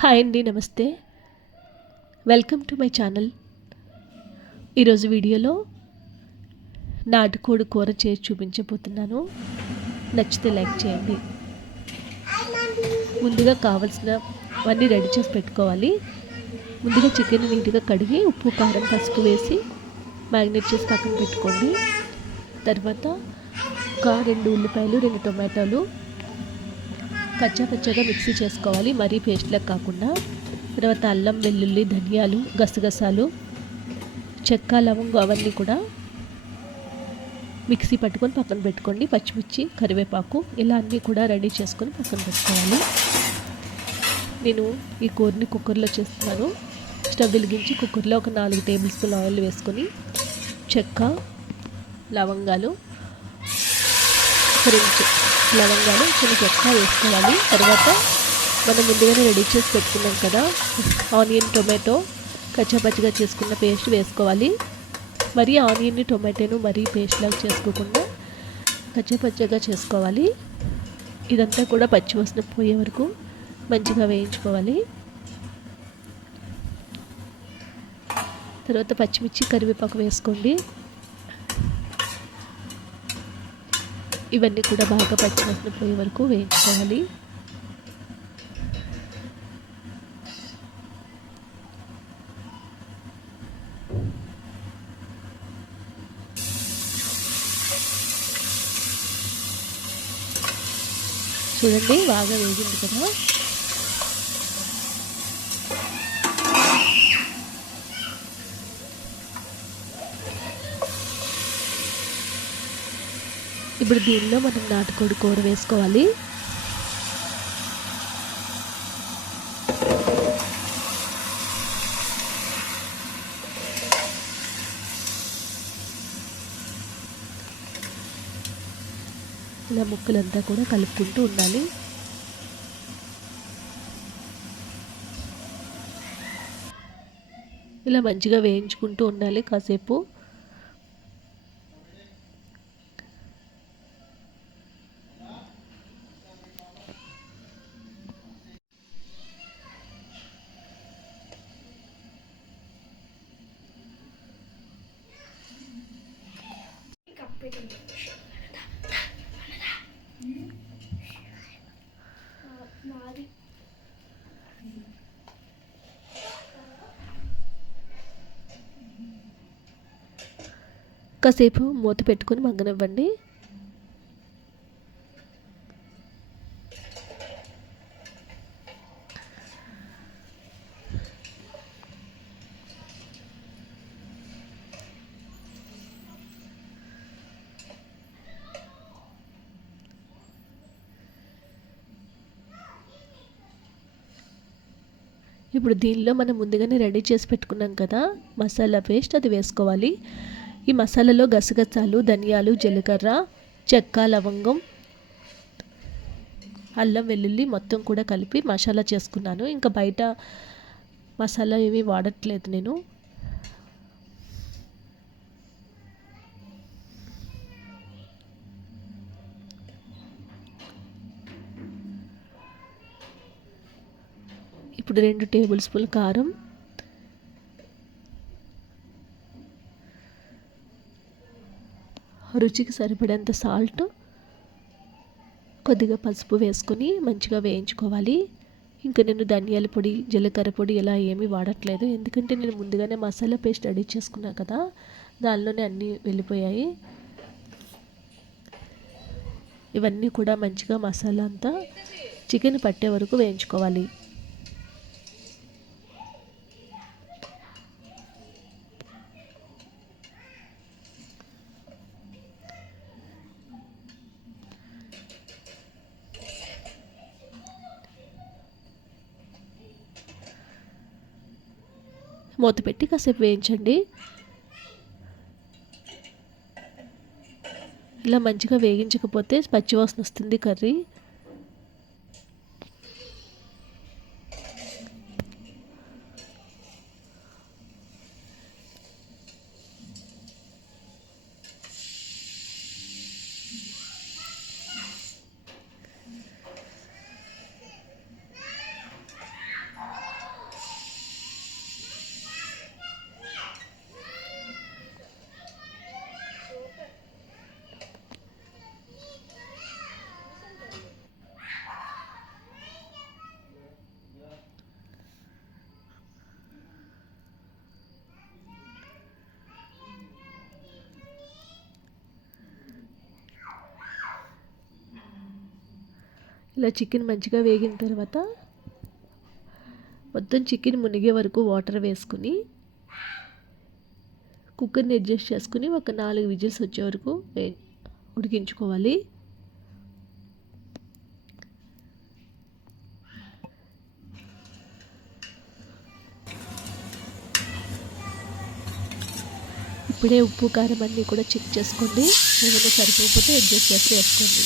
Hi అండి, నమస్తే. Welcome to my channel. ఈరోజు వీడియోలో నాటుకోడి కూర చేసి చూపించబోతున్నాను. నచ్చితే లైక్ చేయండి. ముందుగా కావాల్సినవన్నీ రెడీ చేసి పెట్టుకోవాలి. ముందుగా చికెన్ నీట్గా కడిగి ఉప్పు, కారం, పసుపు వేసి మ్యారినేట్ చేసి పక్కన పెట్టుకోండి. తర్వాత ఒక 2 ఉల్లిపాయలు, 2 టొమాటోలు కచ్చాపచ్చాగా మిక్సీ చేసుకోవాలి, మరీ పేస్ట్లకు కాకుండా. తర్వాత అల్లం, వెల్లుల్లి, ధనియాలు, గసగసాలు, చెక్క, లవంగం అవన్నీ కూడా మిక్సీ పట్టుకొని పక్కన పెట్టుకోండి. పచ్చిమిర్చి, కరివేపాకు ఇలా అన్నీ కూడా రెడీ చేసుకొని పక్కన పెట్టుకోవాలి. నేను ఈ కూరని కుక్కర్లో చేస్తున్నాను. స్టవ్ వెలిగించి కుక్కర్లో ఒక 4 టేబుల్ స్పూన్ ఆయిల్ వేసుకొని చెక్క, లవంగాలు, ఒక 2 లవంగాలు, చిన్న చెక్క వేసుకోవాలి. తర్వాత మనం ముందుగానే రెడీ చేసి పెట్టుకున్నాం కదా ఆనియన్, టొమాటో కచ్చాపచ్చిగా చేసుకున్న పేస్ట్ వేసుకోవాలి. మరి ఆనియన్ని, టొమాటోను మరీ పేస్ట్ లాగా చేసుకోకుండా కచ్చాపచ్చగా చేసుకోవాలి. ఇదంతా కూడా పచ్చివాసన పోయే వరకు మంచిగా వేయించుకోవాలి. తర్వాత పచ్చిమిర్చి, కరివేపాకు వేసుకోండి. ఇవన్నీ కూడా బాగా పచ్చివాసన పోయే వరకు వేయించుకోవాలి. చూడండి, బాగా వేగింది కదా. ఇప్పుడు దీనిలో మనం నాటుకోడి కూర వేసుకోవాలి. ఇలా ముక్కలంతా కూడా కలుపుకుంటూ ఉండాలి. ఇలా మంచిగా వేయించుకుంటూ ఉండాలి కాసేపు. కాసేపు మూత పెట్టుకొని మగ్గనివ్వండి. ఇప్పుడు దీనిలో మనం ముందుగానే రెడీ చేసి పెట్టుకున్నాం కదా మసాలా పేస్ట్, అది వేసుకోవాలి. ఈ మసాలాలో గసగసాలు, ధనియాలు, జీలకర్ర, చెక్క, లవంగం, అల్లం, వెల్లుల్లి మొత్తం కూడా కలిపి మసాలా చేసుకున్నాను. ఇంకా బయట మసాలా ఏమీ వాడట్లేదు నేను. ఇప్పుడు 2 టేబుల్ స్పూన్ల కారం, రుచికి సరిపడేంత సాల్ట్, కొద్దిగా పసుపు వేసుకొని మంచిగా వేయించుకోవాలి. ఇంకా నేను ధనియాల పొడి, జీలకర్ర పొడి ఇలా ఏమీ వాడట్లేదు, ఎందుకంటే నేను ముందుగానే మసాలా పేస్ట్ రెడీ చేసుకున్నాను కదా, దానిలోనే అన్నీ వెళ్ళిపోయాయి. ఇవన్నీ కూడా మంచిగా మసాలా అంతా చికెన్ పట్టే వరకు వేయించుకోవాలి. మూత పెట్టి కాసేపు వేయించండి. ఇలా మంచిగా వేగించకపోతే పచ్చివాసన వస్తుంది కర్రీ. ఇలా చికెన్ మంచిగా వేగిన తర్వాత మొత్తం చికెన్ మునిగే వరకు వాటర్ వేసుకుని కుక్కర్ని అడ్జస్ట్ చేసుకుని ఒక 4 విజిల్స్ వచ్చే వరకు ఉడికించుకోవాలి. ఇప్పుడే ఉప్పు కారం అన్నీ కూడా చెక్ చేసుకోండి. ఏమైనా సరిపోకపోతే అడ్జస్ట్ చేసి వేసుకోండి.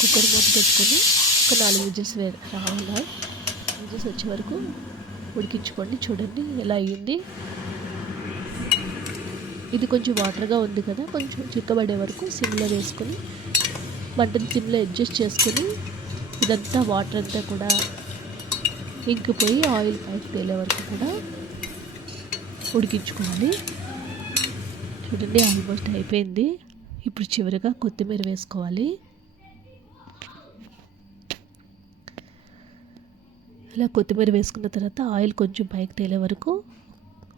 కుక్కర్ మూత పెట్టుకొని ఒక 4 విజిల్స్ రావాలి. విజిల్స్ వచ్చే వరకు ఉడికించుకోండి. చూడండి ఎలా అయ్యింది. ఇది కొంచెం వాటర్గా ఉంది కదా, కొంచెం చిక్కబడే వరకు సిమ్లో వేసుకొని మంటని సిమ్లో అడ్జస్ట్ చేసుకొని ఇదంతా వాటర్ అంతా కూడా ఇంకిపోయి ఆయిల్ పైకి తేలే వరకు కూడా ఉడికించుకోవాలి. చూడండి ఆల్మోస్ట్ అయిపోయింది. ఇప్పుడు చివరిగా కొత్తిమీర వేసుకోవాలి. ఇలా కొత్తిమీర వేసుకున్న తర్వాత ఆయిల్ కొంచెం పైకి తేలే వరకు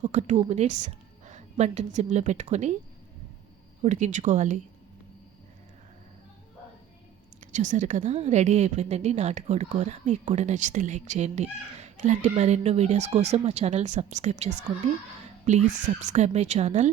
ఒక 2 మినిట్స్ మంటని సిమ్లో పెట్టుకొని ఉడికించుకోవాలి. చూసారు కదా, రెడీ అయిపోయిందండి నాటుకోడి కూర. మీకు కూడా నచ్చితే లైక్ చేయండి. ఇలాంటి మరెన్నో వీడియోస్ కోసం మా ఛానల్ సబ్స్క్రైబ్ చేసుకోండి. Please subscribe my channel.